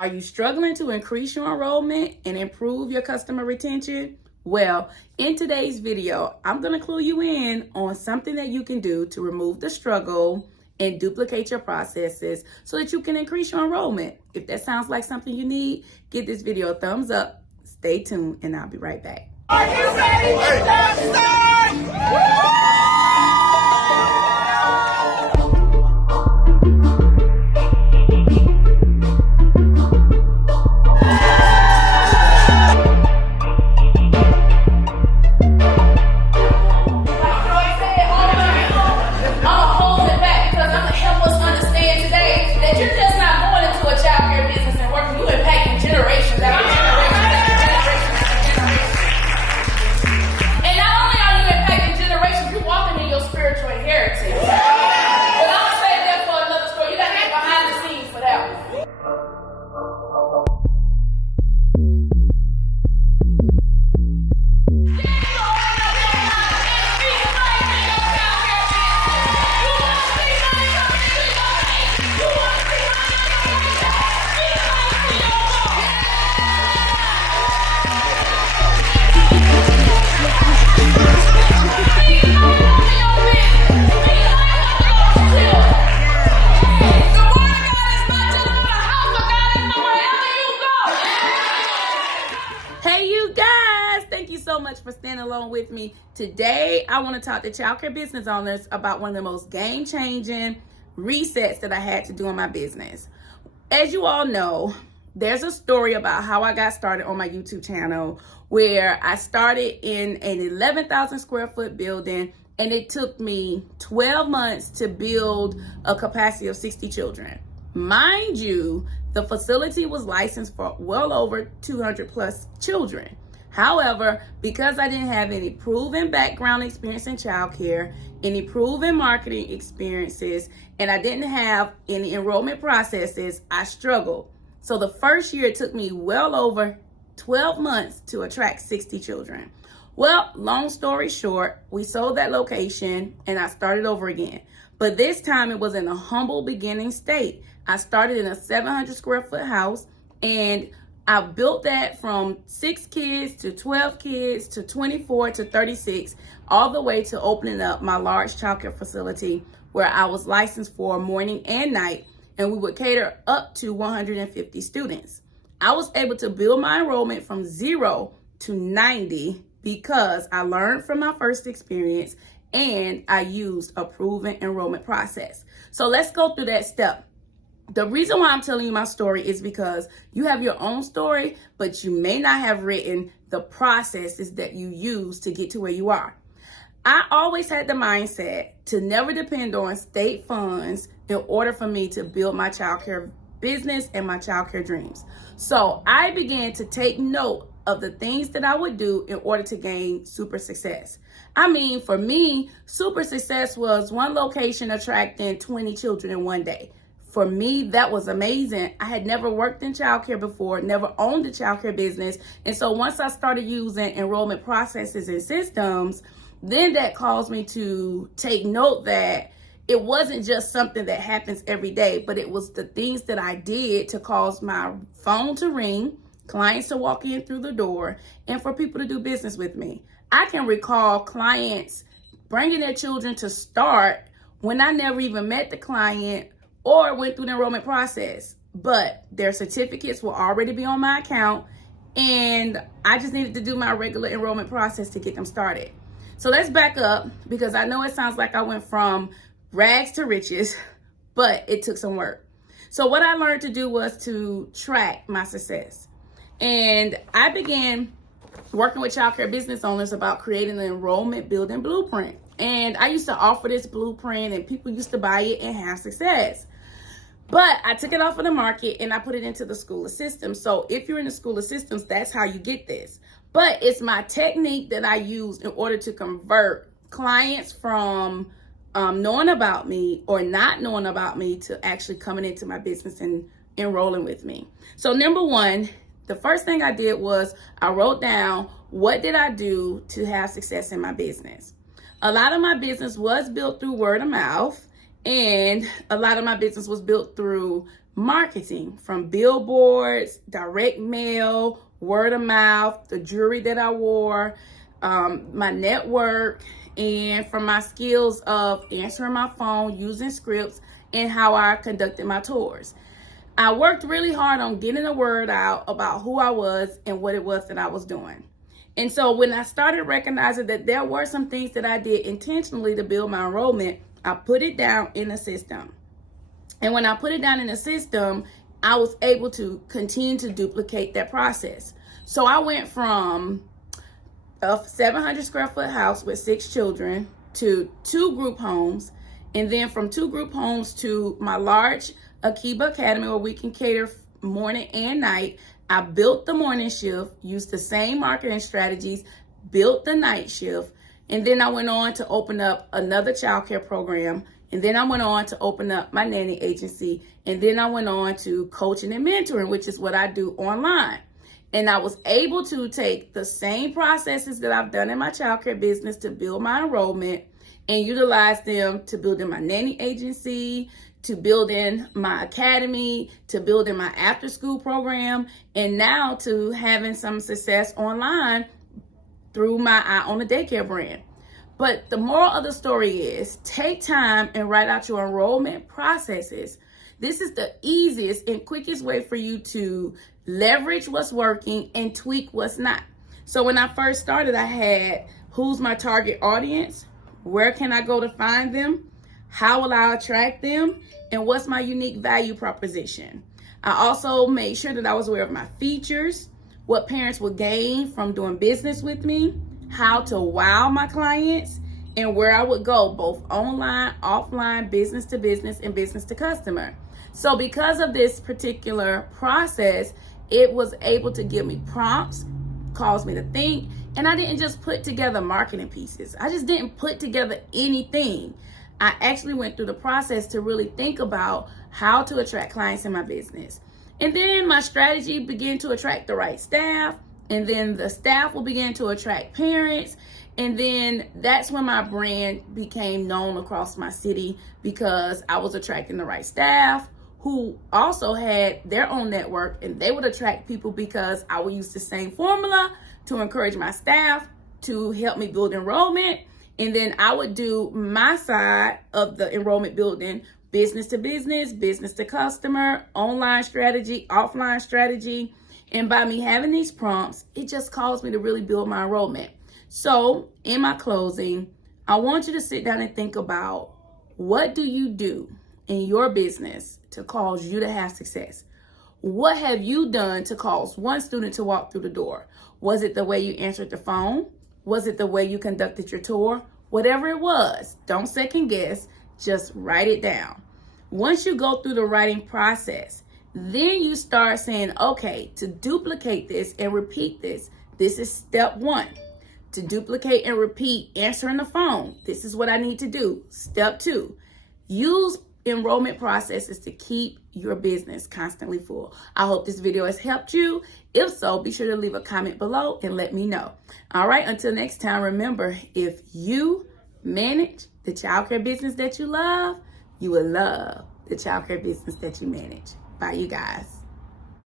Are you struggling to increase your enrollment and improve your customer retention? Well, in today's video, I'm going to clue you in on something that you can do to remove the struggle and duplicate your processes so that you can increase your enrollment. If that sounds like something you need, give this video a thumbs up. Stay tuned and I'll be right back. Are you ready to start? So much for standing along with me. Today, I want to talk to childcare business owners about one of the most game-changing resets that I had to do in my business. As you all know, there's a story about how I got started on my YouTube channel where I started in an 11,000 square foot building, and it took me 12 months to build a capacity of 60 children. Mind you, the facility was licensed for well over 200 plus children. However, because I didn't have any proven background experience in childcare, any proven marketing experiences, and I didn't have any enrollment processes, I struggled. So the first year it took me well over 12 months to attract 60 children. Well, long story short, we sold that location and I started over again. But this time it was in a humble beginning state. I started in a 700 square foot house, and I built that from 6 kids to 12 kids to 24 to 36, all the way to opening up my large childcare facility where I was licensed for morning and night, and we would cater up to 150 students. I was able to build my enrollment from 0 to 90 because I learned from my first experience and I used a proven enrollment process. So let's go through that step. The reason why I'm telling you my story is because you have your own story, but you may not have written the processes that you use to get to where you are. I always had the mindset to never depend on state funds in order for me to build my childcare business and my childcare dreams. So I began to take note of the things that I would do in order to gain super success. I mean, for me, super success was one location attracting 20 children in one day. For me, that was amazing. I had never worked in childcare before, never owned a childcare business. And so once I started using enrollment processes and systems, then that caused me to take note that it wasn't just something that happens every day, but it was the things that I did to cause my phone to ring, clients to walk in through the door, and for people to do business with me. I can recall clients bringing their children to start when I never even met the client or went through the enrollment process, but their certificates will already be on my account, and I just needed to do my regular enrollment process to get them started. So let's back up, because I know it sounds like I went from rags to riches, but it took some work. So what I learned to do was to track my success, and I began working with childcare business owners about creating an enrollment building blueprint. And I used to offer this blueprint, and people used to buy it and have success. But I took it off of the market and I put it into the School of Systems. So if you're in the School of Systems, that's how you get this. But it's my technique that I use in order to convert clients from knowing about me or not knowing about me to actually coming into my business and enrolling with me. So number one, the first thing I did was I wrote down, what did I do to have success in my business? A lot of my business was built through word of mouth, and a lot of my business was built through marketing, from billboards, direct mail, word of mouth, the jewelry that I wore, my network, and from my skills of answering my phone, using scripts, and how I conducted my tours. I worked really hard on getting the word out about who I was and what it was that I was doing. And so when I started recognizing that there were some things that I did intentionally to build my enrollment, I put it down in a system. And when I put it down in a system, I was able to continue to duplicate that process. So I went from a 700 square foot house with 6 children to 2 group homes, and then from 2 group homes to my large Akiba Academy where we can cater morning and night. I built the morning shift, used the same marketing strategies, built the night shift, and then I went on to open up another childcare program, and then I went on to open up my nanny agency, and then I went on to coaching and mentoring, which is what I do online. And I was able to take the same processes that I've done in my childcare business to build my enrollment and utilize them to build in my nanny agency, to build in my academy, to build in my after school program, and now to having some success online through my I Own a Daycare brand. But the moral of the story is take time and write out your enrollment processes. This is the easiest and quickest way for you to leverage what's working and tweak what's not. So when I first started, I had who's my target audience, where can I go to find them, how will I attract them, and what's my unique value proposition. I also made sure that I was aware of my features, what parents would gain from doing business with me, how to wow my clients, and where I would go both online, offline, business to business, and business to customer. So because of this particular process, it was able to give me prompts, caused me to think, and I didn't just put together marketing pieces. I just didn't put together anything. I actually went through the process to really think about how to attract clients in my business. And then my strategy began to attract the right staff, and then the staff will begin to attract parents. And then that's when my brand became known across my city, because I was attracting the right staff who also had their own network, and they would attract people because I would use the same formula to encourage my staff to help me build enrollment. And then I would do my side of the enrollment building, business to business, business to customer, online strategy, offline strategy. And by me having these prompts, it just caused me to really build my enrollment. So in my closing, I want you to sit down and think about, what do you do in your business to cause you to have success? What have you done to cause one student to walk through the door? Was it the way you answered the phone? Was it the way you conducted your tour? Whatever it was, don't second guess, just write it down. Once you go through the writing process, then you start saying, okay, to duplicate this and repeat this, this is step 1. To duplicate and repeat answering the phone, this is what I need to do. Step 2, use enrollment processes to keep your business constantly full. I hope this video has helped you. If so, be sure to leave a comment below and let me know. All right, until next time, remember, if you manage the childcare business that you love, you will love the childcare business that you manage. Bye, you guys.